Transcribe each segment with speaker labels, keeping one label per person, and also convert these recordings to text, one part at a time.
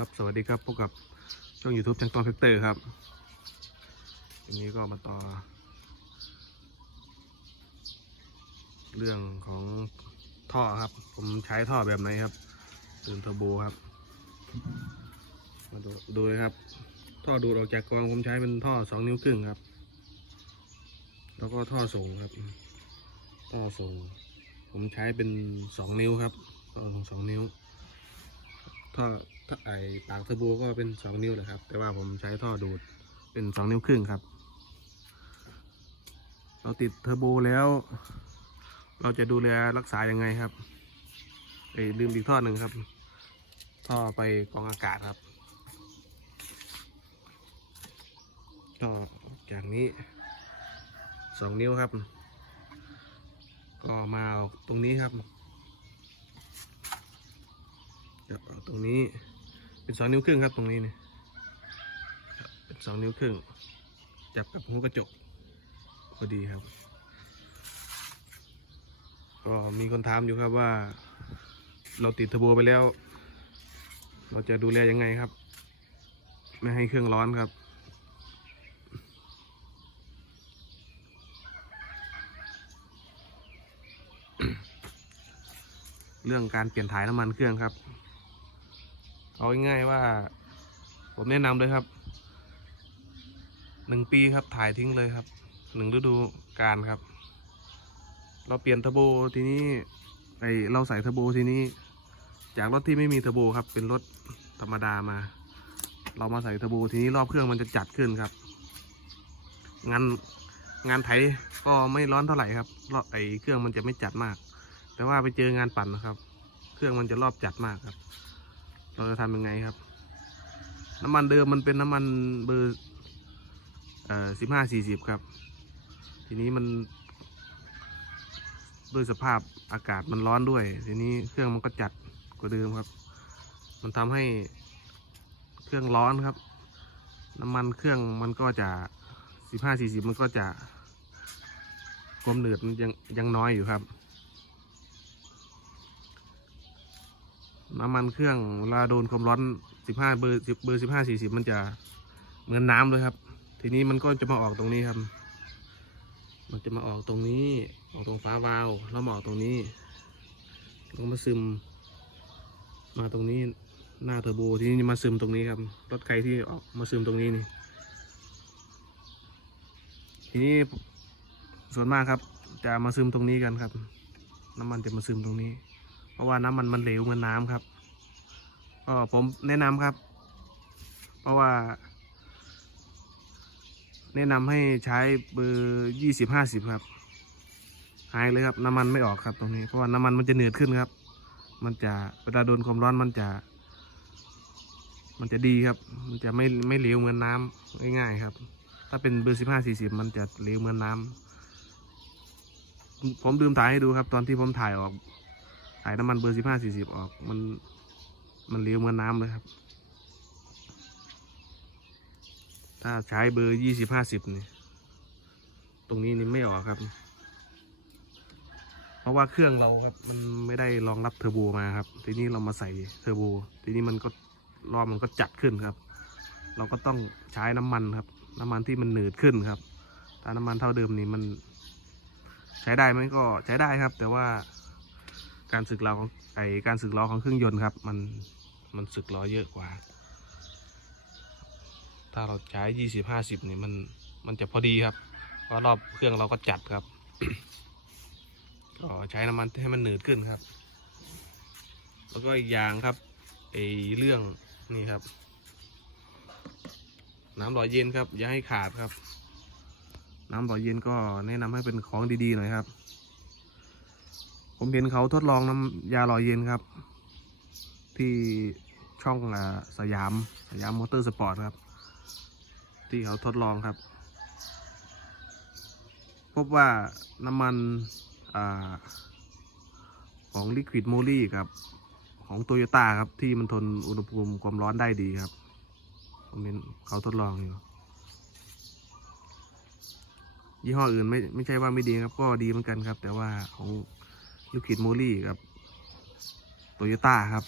Speaker 1: ครับสวัสดีครับพบกับช่อง YouTube จังตอนเฟกเตอร์ครับวันนี้ก็มาต่อ เรื่องของท่อครับ ผมใช้ท่อแบบไหนครับเดินเทอร์โบครับ มาดูดูเลยครับ ท่อดูดออกจากกรองผมใช้เป็นท่อสองนิ้วครึ่งครับ แล้วก็ท่อส่งครับ ท่อส่ง ผมใช้เป็นสองนิ้วครับท่อส่งสองนิ้วท่อถ้า ไอปากเทอร์โบก็เป็นสองนิ้วแหละครับ แต่ว่าผมใช้ท่อดูดเป็นสองนิ้วครึ่งครับ เราติดเทอร์โบแล้ว เราจะดูแลรักษายังไงครับไอลืมอีกท่อหนึ่งครับ ท่อไปกองอากาศครับท่อจากนี้สองนิ้วครับ ก็มาเอาตรงนี้ครับจับเอาตรงนี้ เป็นสองนิ้วครึ่งครับตรงนี้เนี่ยเป็นสองนิ้วครึ่ง จับกับหัวกระจกพอดีครับ ก็มีคนถามอยู่ครับว่า เราติดเทอร์โบไปแล้ว เราจะดูแลยังไงครับ ไม่ให้เครื่องร้อนครับเรื่องการเปลี่ยนถ่ายน้ำมันเครื่องครับ เอาง่ายๆว่า ผมแนะนำเลยครับหนึ่งปีครับถ่ายทิ้งเลยครับหนึ่งฤดูกาลครับ เราเปลี่ยนเทอร์โบทีนี้ไอเราใส่เทอร์โบทีนี้ จากรถที่ไม่มีเทอร์โบครับ เป็นรถธรรมดามา เรามาใส่เทอร์โบทีนี้รอบเครื่องมันจะจัดขึ้นครับ งานงานไถก็ไม่ร้อนเท่าไหร่ครับรอบไอเครื่องมันจะไม่จัดมาก แต่ว่าไปเจองานปั่นนะครับ เครื่องมันจะรอบจัดมากครับ เราจะทำยังไงครับ น้ำมันเดิมมันเป็นน้ำมันเบอร์สิบห้าสี่สิบครับ ทีนี้มันด้วยสภาพอากาศมันร้อนด้วย ทีนี้เครื่องมันก็จัดกว่าเดิมครับ มันทำให้เครื่องร้อนครับ น้ำมันเครื่องมันก็จะสิบห้าสี่สิบมันก็จะความหนืดมันยังยังน้อยอยู่ครับ น้ำมันเครื่องเวลาโดนความร้อนสิบห้าเบอร์เบอร์สิบห้าสี่สิบมันจะเหมือนน้ำเลยครับ ทีนี้มันก็จะมาออกตรงนี้ครับ มันจะมาออกตรงนี้ออกตรงฟ้าวาล์วแล้วมาออกตรงนี้แล้วมาซึม มาตรงนี้หน้าเทอร์โบทีนี้มาซึมตรงนี้ครับรถใครที่ออกมาซึมตรงนี้นี่ทีนี้ส่วนมากครับ จะมาซึมตรงนี้กันครับ น้ำมันจะมาซึมตรงนี้ เพราะว่าน้ำมันมันเหลวเหมือนน้ำครับก็ผมแนะนำครับ เพราะว่า แนะนำให้ใช้เบอร์ยี่สิบห้าสิบครับ หายเลยครับน้ำมันไม่ออกครับตรงนี้ เพราะว่าน้ำมันมันจะเหนืดขึ้นครับ มันจะเวลาโดนความร้อนมันจะ มันจะดีครับ มันจะไม่ไม่เหลวเหมือนน้ำง่ายๆครับ ถ้าเป็นเบอร์สิบห้าสี่สิบมันจะเหลวเหมือนน้ำผมดื่มถ่ายให้ดูครับ ตอนที่ผมถ่ายออก ถ่ายน้ำมันเบอร์สิบห้าสี่สิบออก มัน มันเลี้ยวเหมือนน้ำเลยครับ ถ้าใช้เบอร์ยี่สิบห้าสิบนี่ ตรงนี้นี่ไม่ออกครับ เพราะว่าเครื่องเราครับ มันไม่ได้รองรับเทอร์โบมาครับ ทีนี้เรามาใส่เทอร์โบ ทีนี้มันก็รอบมันก็จัดขึ้นครับ เราก็ต้องใช้น้ำมันครับ น้ำมันที่มันหนืดขึ้นครับ ถ้าน้ำมันเท่าเดิมนี่มัน ใช้ได้ไหมก็ใช้ได้ครับ แต่ว่า การสึกล้อของไอการสึกล้อของเครื่องยนต์ครับ มันมันสึกล้อเยอะกว่า ถ้าเราใช้ยี่สิบห้าสิบนี่มันมันจะพอดีครับเพราะรอบเครื่องเราก็จัดครับ ก็ใช้น้ำมันให้มันหนืดขึ้นครับ แล้วก็อีกอย่างครับไอเรื่องนี่ครับ น้ำหล่อเย็นครับ อย่าให้ขาดครับ น้ำหล่อเย็นก็แนะนำให้เป็นของดีๆหน่อยครับ ผมเห็นเขาทดลองน้ำยาหล่อเย็นครับ ที่ช่องสยามสยามมอเตอร์สปอร์ตครับ ที่เขาทดลองครับ พบว่าน้ำมันอของ Liquid m o l y ครับ ของโตโยต้าครับ ที่มันทนอุณหภูมิความร้อนได้ดีครับผมเห็นเขาทดลองอยู่ยี่ห้ออื่นไม่ไม่ใช่ว่าไม่ดีครับ ก็ดีเหมือนกันครับ แต่ว่าของ ลิควิดโมลี่กับโตโยต้าครับ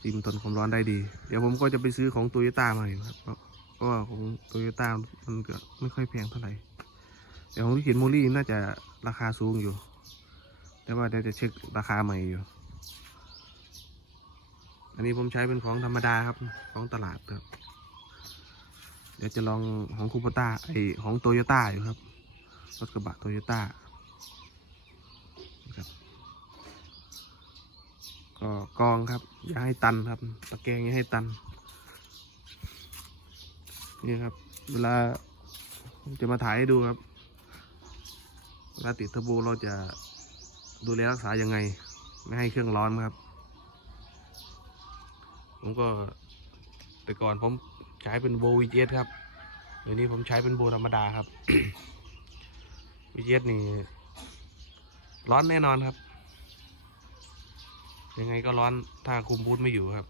Speaker 1: จที่มันทนความร้อนได้ดี เดี๋ยวผมก็จะไปซื้อของโตโยต้ามาอยู่ครับเพราะว่าของโตโยต้ามันก็ไม่ค่อยแพงเท่าไหร่แต่ของที่เขียนโมลี่น่าจะราคาสูงอยู่ แต่ว่าเดี๋ยวจะเช็คราคาใหม่อยู่ อันนี้ผมใช้เป็นของธรรมดาครับ ของตลาดครับเดี๋ยวจะลองของคูปต้าไอของโตโยต้าอยู่ครับรถกระบะโตโยต้าครับ ก็กองครับ อย่าให้ตันครับตะแกรงอย่าให้ตัน นี่ครับ เวลาจะมาถ่ายให้ดูครับเวลาติดเทอร์โบเราจะดูแลรักษายังไง ไม่ให้เครื่องร้อนครับ ผมก็แต่ก่อนผมใช้เป็นโบวีเจสครับเดี๋ยวนี้ผมใช้เป็นโบธรรมดาครับวีเจสนี่ร้อนแน่นอนครับ ยังไงก็ร้อนถ้าคุมบูทไม่อยู่ครับ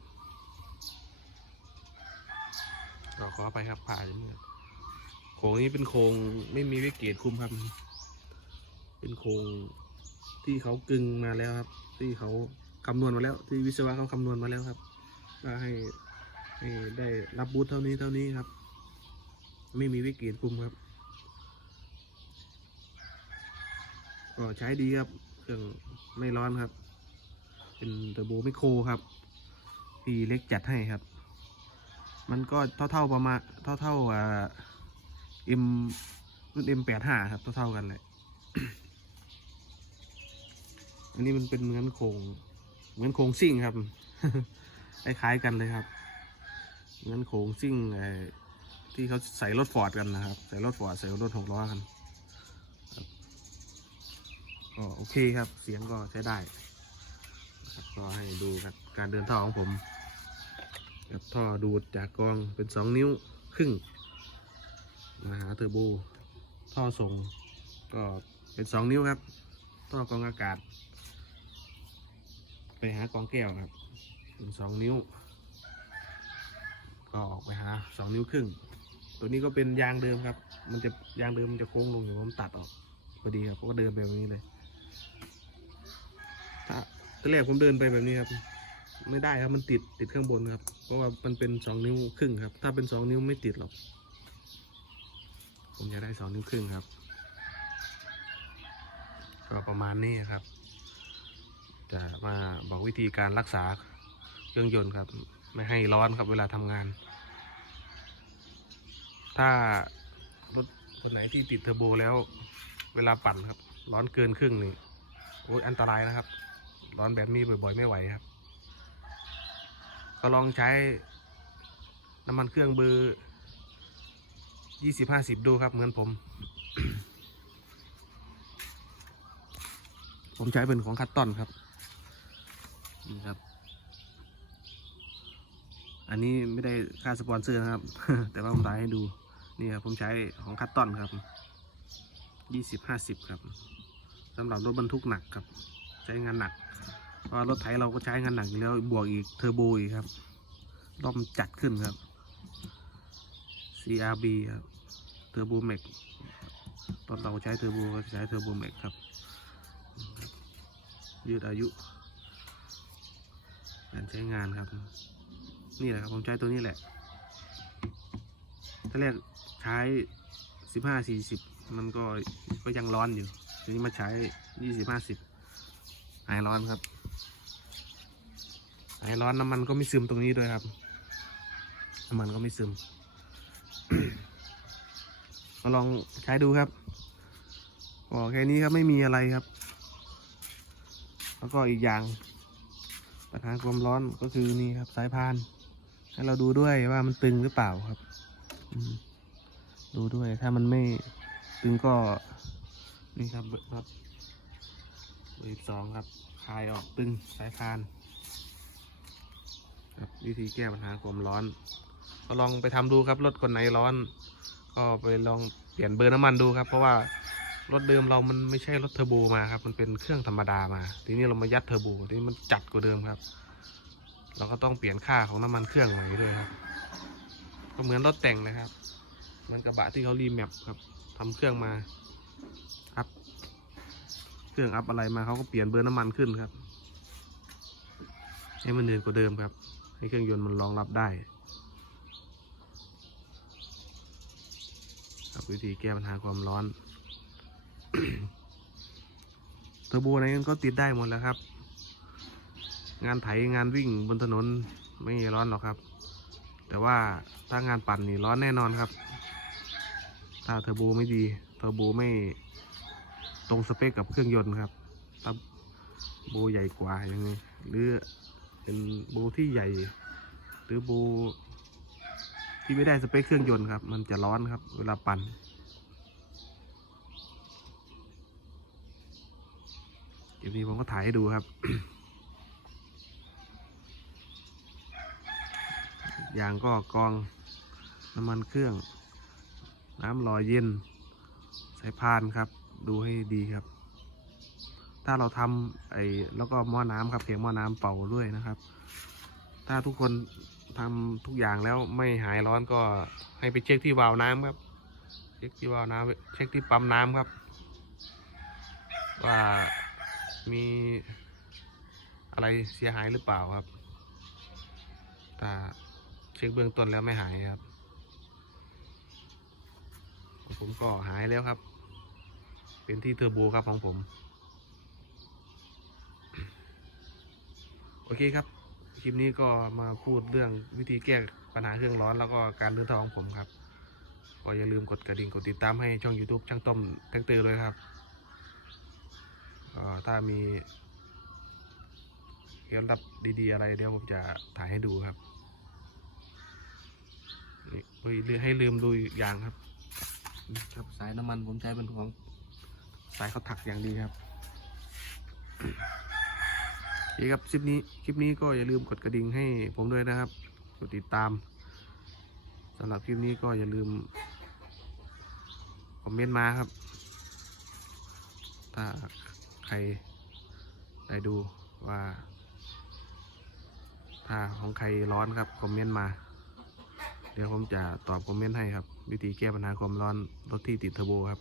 Speaker 1: ก็ขอไปครับผ่าอย่างนี้โครงนี้เป็นโครงไม่มีวิกเกตคุมครับ เป็นโครงที่เขากึงมาแล้วครับ ที่เขาคำนวณมาแล้ว ที่วิศวะเขาคำนวณมาแล้วครับว่าให้ให้ได้รับบูทเท่านี้เท่านี้ครับ ไม่มีวิกเกตคุมครับก็ใช้ดีครับ เครื่องไม่ร้อนครับ เป็นเทอร์โบไมโครครับที่เล็กจัดให้ครับ มันก็เท่าๆประมาณเท่าๆอ่า M รุ่น M85 ครับเท่าๆกันเลยอันนี้มันเป็นเหมือนโครงเหมือนโครงซิ่งครับคล้ายๆกันเลยครับ เหมือนโครงซิ่งไอ้ที่เขาใส่รถฟอร์ดกันนะครับ ใส่รถฟอร์ดใส่รถหกล้อกันก็โอเคครับ เสียงก็ใช้ได้ ครับก็ให้ดูครับการเดินท่อของผมครับท่อดูดจากกองเป็นสองนิ้วครึ่งมาหาเทอร์โบท่อส่งก็เป็นสองนิ้วครับ ท่อกองอากาศ ไปหากองแก้วครับเป็นสองนิ้ว ก็ออกไปหาสองนิ้วครึ่ง ตัวนี้ก็เป็นยางเดิมครับ มันจะยางเดิมมันจะโค้งลงอยู่ผมตัดออกพอดีครับก็เดินไปแบบนี้เลย ถ้า ตอนแรกผมเดินไปแบบนี้ครับไม่ได้ครับมันติดติดข้างบนครับ เพราะว่ามันเป็นสองนิ้วครึ่งครับ ถ้าเป็นสองนิ้วไม่ติดหรอก ผมจะได้สองนิ้วครึ่งครับ ก็ประมาณนี้ครับ จะมาบอกวิธีการรักษาเครื่องยนต์ครับ ไม่ให้ร้อนครับเวลาทำงาน ถ้ารถคนไหนที่ติดเทอร์โบแล้ว เวลาปั่นครับ ร้อนเกินครึ่งนี่โอ้ยอันตรายนะครับ ร้อนแบบนี้บ่อย ๆ ไม่ไหวครับ ก็ลองใช้น้ำมันเครื่องเบอร์ยี่สิบห้าสิบดูครับ เหมือนผม ผมใช้เป็นของคัตตอนครับ นี่ครับ อันนี้ไม่ได้ค่าสปอนเซอร์นะครับ แต่ว่าผมถ่ายให้ดู นี่ครับผมใช้ของคัตตอนครับยี่สิบห้าสิบครับสำหรับรถบรรทุกหนักครับ ช้งานหนักเพราะรถไถเราก็ใช้งานหนักอยู่แล้วบวกอีกเทอร์โบอีกครับรอบมันจัดขึ้นครับ CRB ครับเทอร์โบแม็กตอนเราใช้เทอร์โบก็ใช้เทอร์โบแม็กครับ ยืดอายุ การใช้งานครับ นี่แหละครับผมใช้ตัวนี้แหละถ้าแรกใช้สิบห้าสี่สิบมันก็ก็ยังร้อนอยู่ ทีนี้มาใช้ยี่สิบห้าสิบ หายร้อนครับหายร้อนน้ำมันก็ไม่ซึมตรงนี้ด้วยครับน้ำมันก็ไม่ซึมมาลองใช้ดูครับก็แค่นี้ครับไม่มีอะไรครับ แล้วก็อีกอย่าง ปัญหาความร้อนก็คือนี่ครับ สายพาน ให้เราดูด้วยว่ามันตึงหรือเปล่าครับดูด้วยถ้ามันไม่ตึงก็นี่ครับครับ เบอร์สองครับคลายออกตึงสายพานครับวิธีแก้ปัญหาความร้อน ก็ลองไปทำดูครับรถคนไหนร้อน ก็ไปลองเปลี่ยนเบอร์น้ำมันดูครับ เพราะว่ารถเดิมเรามันไม่ใช่รถเทอร์โบมาครับ มันเป็นเครื่องธรรมดามา ทีนี้เรามายัดเทอร์โบทีนี้มันจัดกว่าเดิมครับ เราก็ต้องเปลี่ยนค่าของน้ำมันเครื่องใหม่ด้วยครับ ก็เหมือนรถแต่งนะครับมันกระบะที่เขารีแมปครับทำเครื่องมา เครื่องอัพอะไรมาเขาก็เปลี่ยนเบอร์น้ำมันขึ้นครับ ให้มันเดินกว่าเดิมครับ ให้เครื่องยนต์มันรองรับได้ครับวิธีแก้ปัญหาความร้อนเทอร์โบอะไรนั้นก็ติดได้หมดแล้วครับ งานไถงานวิ่งบนถนนไม่ร้อนหรอกครับ แต่ว่าถ้างานปั่นนี่ร้อนแน่นอนครับ ถ้าเทอร์โบไม่ดี เทอร์โบไม่ ตรงสเปคกับเครื่องยนต์ครับถ้าโบใหญ่กว่าอย่างนี้หรือเป็นโบที่ใหญ่ หรือโบที่ไม่ได้สเปคเครื่องยนต์ครับ มันจะร้อนครับ เวลาปั่นเดี๋ยวนี้ผมก็ถ่ายให้ดูครับ ยางก็กองน้ำมันเครื่อง น้ำรอยเย็นสายพานครับ ดูให้ดีครับ ถ้าเราทำไอ้แล้วก็หม้อน้ำครับเพียงหม้อน้ำเป่าด้วยนะครับ ถ้าทุกคนทำทุกอย่างแล้วไม่หายร้อนก็ให้ไปเช็คที่วาล์วน้ำครับ เช็คที่วาล์วน้ำเช็คที่ปั๊มน้ำครับ ว่ามีอะไรเสียหายหรือเปล่าครับถ้าเช็คเบื้องต้นแล้วไม่หายครับ ผมก็หายแล้วครับ เป็นที่เทอร์โบครับของผม โอเคครับ คลิปนี้ก็มาพูดเรื่องวิธีแก้ปัญหาเครื่องร้อนแล้วก็การเดินทางของผมครับก็อย่าลืมกดกระดิ่งกดติดตามให้ช่อง YouTube ช่างต้มแท็กเตอร์เลยครับก็ถ้ามีเคล็ดลับดีๆอะไรเดี๋ยวผมจะถ่ายให้ดูครับเฮ้ยให้ลืมดูอีกอย่างครับ ครับสายน้ำมันผมใช้เป็นของ สายเขาถักอย่างดีครับโอเคครับคลิปนี้คลิปนี้ก็อย่าลืมกดกระดิ่งให้ผมด้วยนะครับกดติดตามสำหรับคลิปนี้ก็อย่าลืมคอมเมนต์มาครับ ถ้าใครได้ดูว่า ถ้าของใครร้อนครับคอมเมนต์มา เดี๋ยวผมจะตอบคอมเมนต์ให้ครับ วิธีแก้ปัญหาความร้อนรถที่ติดเทอร์โบครับ